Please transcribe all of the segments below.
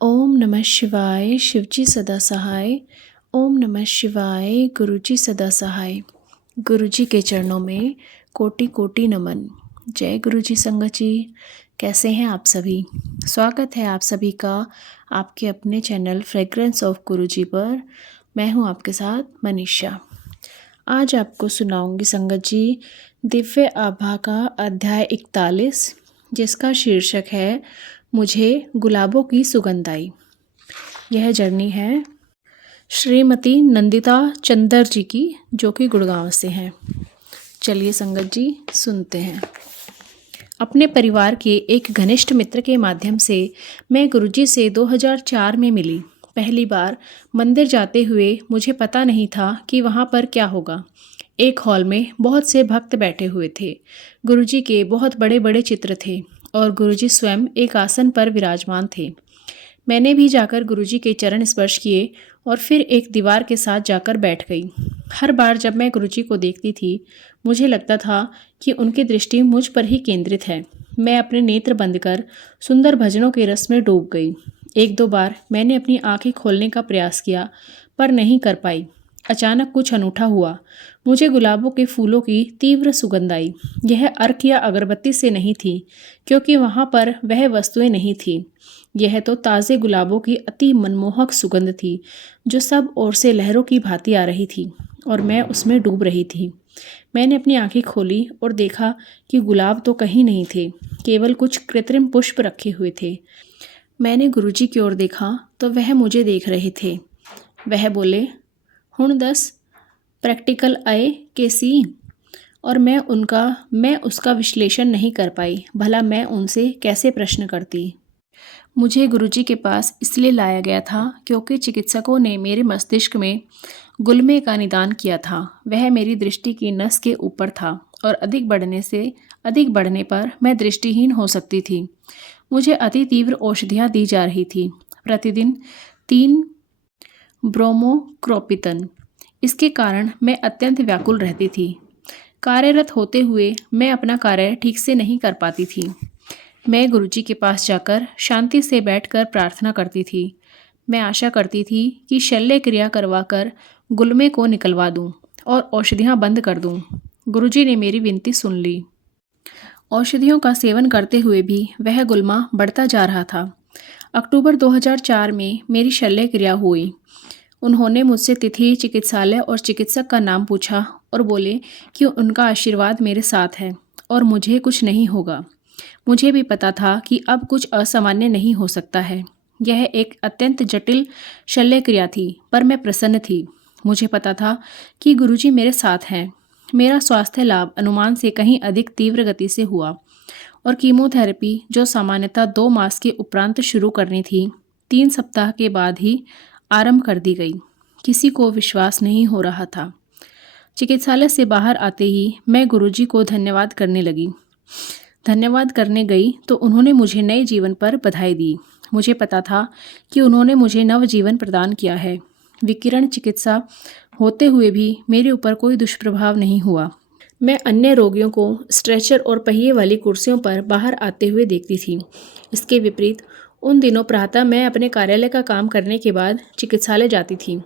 ओम नमः शिवाय शिवजी सदा सहाय। ओम नमः शिवाय गुरुजी सदा सहाय। गुरुजी के चरणों में कोटि कोटि नमन। जय गुरुजी संगत जी। कैसे हैं आप सभी? स्वागत है आप सभी का आपके अपने चैनल फ्रेग्रेंस ऑफ गुरुजी पर। मैं हूं आपके साथ मनीषा। आज आपको सुनाऊंगी संगत जी दिव्य आभा का अध्याय 41, जिसका शीर्षक है मुझे गुलाबों की सुगंध आई। यह जर्नी है श्रीमती नंदिता चंदर जी की, जो कि गुड़गांव से हैं। चलिए संगत जी सुनते हैं। अपने परिवार के एक घनिष्ठ मित्र के माध्यम से मैं गुरुजी से 2004 में मिली। पहली बार मंदिर जाते हुए मुझे पता नहीं था कि वहाँ पर क्या होगा। एक हॉल में बहुत से भक्त बैठे हुए थे। गुरुजी के बहुत बड़े बड़े चित्र थे और गुरुजी स्वयं एक आसन पर विराजमान थे। मैंने भी जाकर गुरुजी के चरण स्पर्श किए और फिर एक दीवार के साथ जाकर बैठ गई। हर बार जब मैं गुरुजी को देखती थी मुझे लगता था कि उनकी दृष्टि मुझ पर ही केंद्रित है। मैं अपने नेत्र बंद कर सुंदर भजनों के रस में डूब गई। एक दो बार मैंने अपनी आंखें खोलने का प्रयास किया पर नहीं कर पाई। अचानक कुछ अनूठा हुआ। मुझे गुलाबों के फूलों की तीव्र सुगंध आई। यह अर्क या अगरबत्ती से नहीं थी, क्योंकि वहाँ पर वह वस्तुएं नहीं थी। यह तो ताज़े गुलाबों की अति मनमोहक सुगंध थी, जो सब ओर से लहरों की भांति आ रही थी और मैं उसमें डूब रही थी। मैंने अपनी आंखें खोली और देखा कि गुलाब तो कहीं नहीं थे, केवल कुछ कृत्रिम पुष्प रखे हुए थे। मैंने गुरुजी की ओर देखा तो वह मुझे देख रहे थे। वह बोले, हुण दस प्रैक्टिकल आए केसी। और मैं उसका विश्लेषण नहीं कर पाई। भला मैं उनसे कैसे प्रश्न करती। मुझे गुरुजी के पास इसलिए लाया गया था क्योंकि चिकित्सकों ने मेरे मस्तिष्क में गुलमे का निदान किया था। वह मेरी दृष्टि की नस के ऊपर था और अधिक बढ़ने पर मैं दृष्टिहीन हो सकती थी। मुझे अति तीव्र औषधियाँ दी जा रही थी, प्रतिदिन 3 ब्रोमोक्रोपितन। इसके कारण मैं अत्यंत व्याकुल रहती थी। कार्यरत होते हुए मैं अपना कार्य ठीक से नहीं कर पाती थी। मैं गुरुजी के पास जाकर शांति से बैठकर प्रार्थना करती थी। मैं आशा करती थी कि शल्य क्रिया करवाकर गुलमे को निकलवा दूं और औषधियाँ बंद कर दूं। गुरुजी ने मेरी विनती सुन ली। औषधियों का सेवन करते हुए भी वह गुलमा बढ़ता जा रहा था। अक्टूबर 2004 में मेरी शल्य क्रिया हुई। उन्होंने मुझसे तिथि, चिकित्सालय और चिकित्सक का नाम पूछा और बोले कि उनका आशीर्वाद मेरे साथ है और मुझे कुछ नहीं होगा। मुझे भी पता था कि अब कुछ असामान्य नहीं हो सकता है। यह एक अत्यंत जटिल शल्य क्रिया थी, पर मैं प्रसन्न थी। मुझे पता था कि गुरुजी मेरे साथ हैं। मेरा स्वास्थ्य लाभ अनुमान से कहीं अधिक तीव्र गति से हुआ और कीमोथेरेपी, जो सामान्यतः 2 मास के उपरांत शुरू करनी थी, 3 सप्ताह के बाद ही आरंभ कर दी गई। किसी को विश्वास नहीं हो रहा था। चिकित्सालय से बाहर आते ही मैं गुरुजी को धन्यवाद करने लगी। धन्यवाद करने गई तो उन्होंने मुझे नए जीवन पर बधाई दी। मुझे पता था कि उन्होंने मुझे नव जीवन प्रदान किया है। विकिरण चिकित्सा होते हुए भी मेरे ऊपर कोई दुष्प्रभाव नहीं हुआ। मैं अन्य रोगियों को स्ट्रेचर और पहिए वाली कुर्सियों पर बाहर आते हुए देखती थी। इसके विपरीत उन दिनों प्रातः मैं अपने कार्यालय का काम करने के बाद चिकित्सालय जाती थी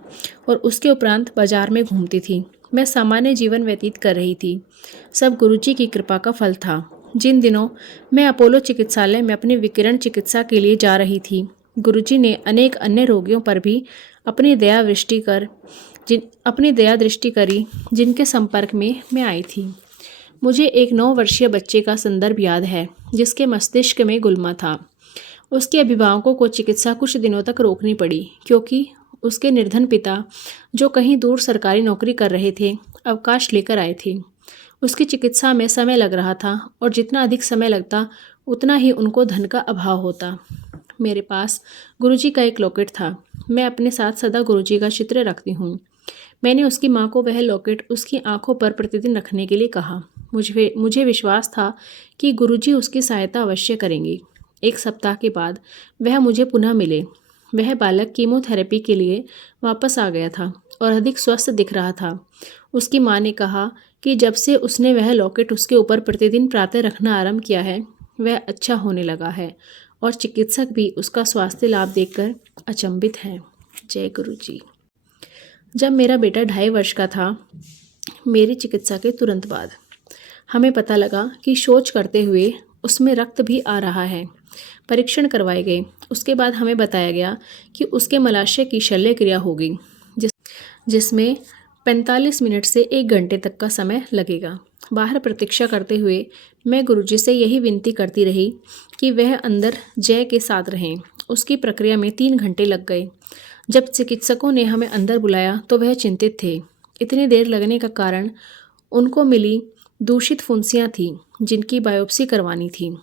और उसके उपरांत बाजार में घूमती थी। मैं सामान्य जीवन व्यतीत कर रही थी। सब गुरुजी की कृपा का फल था। जिन दिनों मैं अपोलो चिकित्सालय में अपनी विकिरण चिकित्सा के लिए जा रही थी, गुरुजी ने अनेक अन्य रोगियों पर भी अपनी दया दृष्टि करी जिनके संपर्क में मैं आई थी। मुझे एक 9 वर्षीय बच्चे का संदर्भ याद है, जिसके मस्तिष्क में गुलमा था। उसके अभिभावकों को चिकित्सा कुछ दिनों तक रोकनी पड़ी, क्योंकि उसके निर्धन पिता, जो कहीं दूर सरकारी नौकरी कर रहे थे, अवकाश लेकर आए थे। उसकी चिकित्सा में समय लग रहा था और जितना अधिक समय लगता उतना ही उनको धन का अभाव होता। मेरे पास गुरुजी का एक लॉकेट था। मैं अपने साथ सदा गुरुजी का चित्र रखती हूँ। मैंने उसकी माँ को वह लॉकेट उसकी आंखों पर प्रतिदिन रखने के लिए कहा। मुझे विश्वास था कि गुरुजी उसकी सहायता अवश्य करेंगे। 1 सप्ताह के बाद वह मुझे पुनः मिले। वह बालक कीमोथेरेपी के लिए वापस आ गया था और अधिक स्वस्थ दिख रहा था। उसकी माँ ने कहा कि जब से उसने वह लॉकेट उसके ऊपर प्रतिदिन प्रातः रखना आरंभ किया है, वह अच्छा होने लगा है और चिकित्सक भी उसका स्वास्थ्य लाभ देखकर अचंभित हैं। जय गुरु जी। जब मेरा बेटा 2.5 वर्ष का था, मेरी चिकित्सा के तुरंत बाद हमें पता लगा कि शौच करते हुए उसमें रक्त भी आ रहा है। परीक्षण करवाए गए। उसके बाद हमें बताया गया कि उसके मलाशय की शल्य क्रिया होगी, जिसमें 45 मिनट से 1 घंटे तक का समय लगेगा। बाहर प्रतीक्षा करते हुए मैं गुरुजी से यही विनती करती रही कि वह अंदर जय के साथ रहें। उसकी प्रक्रिया में 3 घंटे लग गए। जब चिकित्सकों ने हमें अंदर बुलाया तो वह चिंतित थे। इतनी देर लगने का कारण उनको मिली दूषित फुंसियाँ थीं, जिनकी बायोप्सी करवानी थी।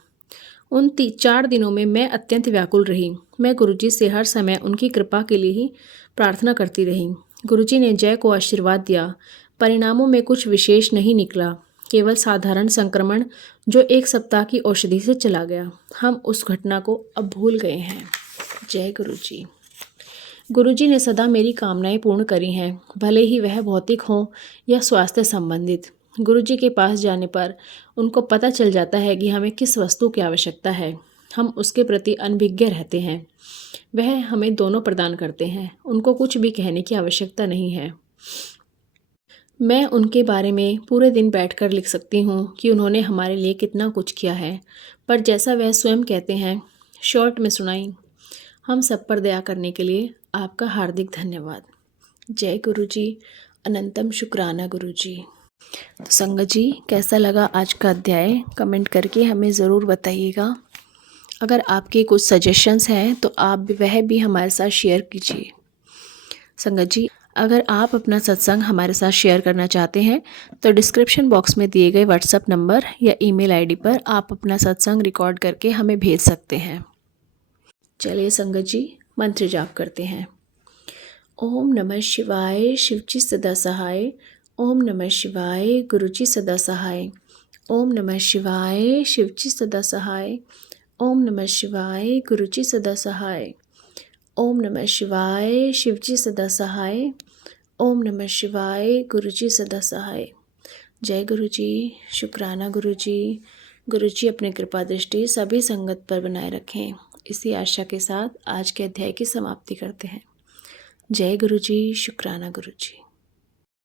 उन 4 दिनों में मैं अत्यंत व्याकुल रही। मैं गुरुजी से हर समय उनकी कृपा के लिए ही प्रार्थना करती रही। गुरुजी ने जय को आशीर्वाद दिया। परिणामों में कुछ विशेष नहीं निकला, केवल साधारण संक्रमण जो 1 सप्ताह की औषधि से चला गया। हम उस घटना को अब भूल गए हैं। जय गुरुजी। गुरुजी ने सदा मेरी कामनाएं पूर्ण करी हैं, भले ही वह भौतिक हों या स्वास्थ्य संबंधित। गुरुजी के पास जाने पर उनको पता चल जाता है कि हमें किस वस्तु की आवश्यकता है। हम उसके प्रति अनभिज्ञ रहते हैं। वह हमें दोनों प्रदान करते हैं। उनको कुछ भी कहने की आवश्यकता नहीं है। मैं उनके बारे में पूरे दिन बैठकर लिख सकती हूँ कि उन्होंने हमारे लिए कितना कुछ किया है, पर जैसा वह स्वयं कहते हैं, शॉर्ट में सुनाई। हम सब पर दया करने के लिए आपका हार्दिक धन्यवाद। जय गुरुजी। अनंतम शुक्राना गुरुजी। तो संगत जी, कैसा लगा आज का अध्याय? कमेंट करके हमें ज़रूर बताइएगा। अगर आपके कुछ सजेशंस हैं तो आप वह भी हमारे साथ शेयर कीजिए। संगत जी, अगर आप अपना सत्संग हमारे साथ शेयर करना चाहते हैं तो डिस्क्रिप्शन बॉक्स में दिए गए व्हाट्सएप नंबर या ईमेल आईडी पर आप अपना सत्संग रिकॉर्ड करके हमें भेज सकते हैं। चलिए संगत जी, मंत्र जाप करते हैं। ओम नमः शिवाय, शिवजी सदा सहाय। ओम नमः शिवाय, गुरुजी सदा सहाय। ओम नमः शिवाय, शिवजी सदा सहाय। ओम नमः शिवाय, गुरुजी सदा सहाय। ओम नमः शिवाय, शिवजी सदा सहाय। ओम नमः शिवाय, गुरुजी सदा सहाय। जय गुरुजी। शुक्राना गुरुजी। गुरुजी अपनी कृपा दृष्टि सभी संगत पर बनाए रखें। इसी आशा के साथ आज के अध्याय की समाप्ति करते हैं। जय गुरुजी। शुक्राना गुरुजी।